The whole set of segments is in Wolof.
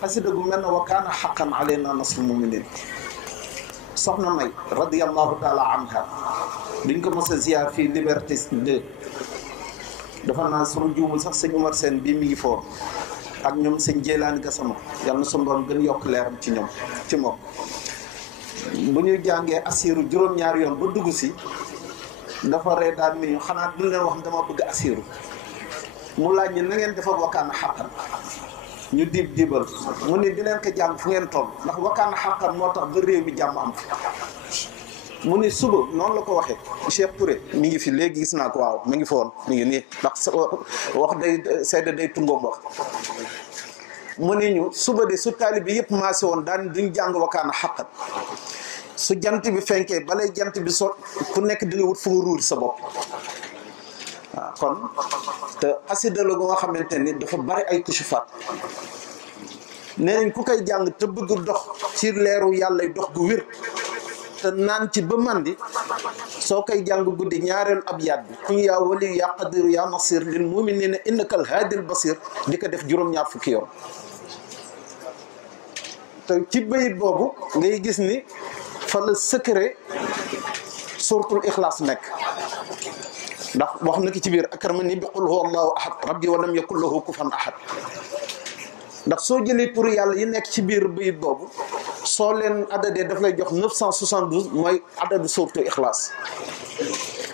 xasida gu mel ne wa kaana xaqan alayna nasrul muminin. soxna May radiyallahu taala anha duñ ko mos a ziar fii Liberté 2 dafa naa sama juumul sax sëñ Umar Sène bii mi ngi foofu ak ñoom sëñ Jéelaani Gasama yàlla na suñu borom gën yokk leeram ci ñoom ci moom. bu ñu jàngee asiru juróom-ñaari yoon ba dugg si dafa ree daal ni ñu xanaa du leen wax dama bëgg asiru mu laaj ñu na ngeen defar wakkaana xàqan ñu diibal mu ne di leen ko jàng fu ngeen toll ndax wakkaana xàqan moo tax ba réew mi jàmm am mu ni suba noonu la ko waxee. Cheikh Touré mi ngi fi léegi gis naa ko waaw mi ngi foon mi ngi nii ndax wax day seede day tungoom wax mu ne ñu suba de su taali bi yëpp maase woon daan duñ jàng wakkaana xàqan su jant bi fenkee balay jant bi so ku nekk di nga wut fu nga ruuri sa bopp. waaw kon te xasida la nga xamante ni dafa bari ay kusufaat nee nañ ku koy jàng te bëgg dox ci leeru yàlla dox gu wér te naan ci ba mandi soo koy jàng guddi ñaareelu ab yaat bi kuñ yaa wali yaa qadiru yaa nasir lil muminina innakal haadil basir di ko def juróom-ñaar fukki yoon. te ci bayit boobu ngay gis ni fa la secret suratul ixlaas nekk ndax wax na ki ci biir akramani bi qul huwa allahu ahad rabbi wa lam yakun lahu kufuwan ahad. ndax soo jëlee turu yàlla yi nekk ci biir bayit boobu soo leen adadee daf lay jox 972 mooy adadu suratul ixlaas.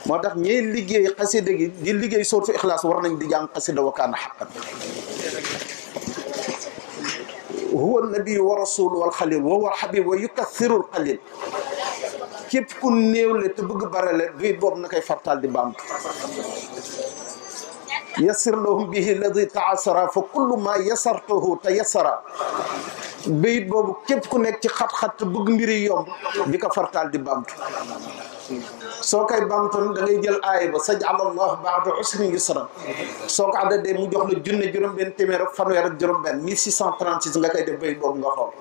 moo tax ñiy liggéey xasida gi di liggéey suratul ixlaas war nañ di jàng xasida wa kaana haqqan. huwa nabi wa rasul wal xalil wa huwa habib wa yukathirul qalil. képp ku néewle te bëgg barale bii boobu na koy fartaal di baamtu. yassir lahum bihi alladi taasara fa kullu ma yasartuhu te yassara. bayit boobu képp ku nekk ci xat-xat te bëgg mbiri yomb di ko fartaal di baamtu. soo koy baamtoon da ngay jël aaya ba sajal allahu baada usrin yusran soo ko àddadee mu jox la junne juróom-benn téeméer ak fanweer ak juróom-benn 1636 nga koy def bayit boobu nga xool.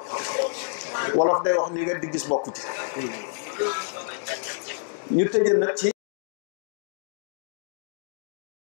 wolof day wax ni nga di gis bokku ci. ñu tëjee nag ci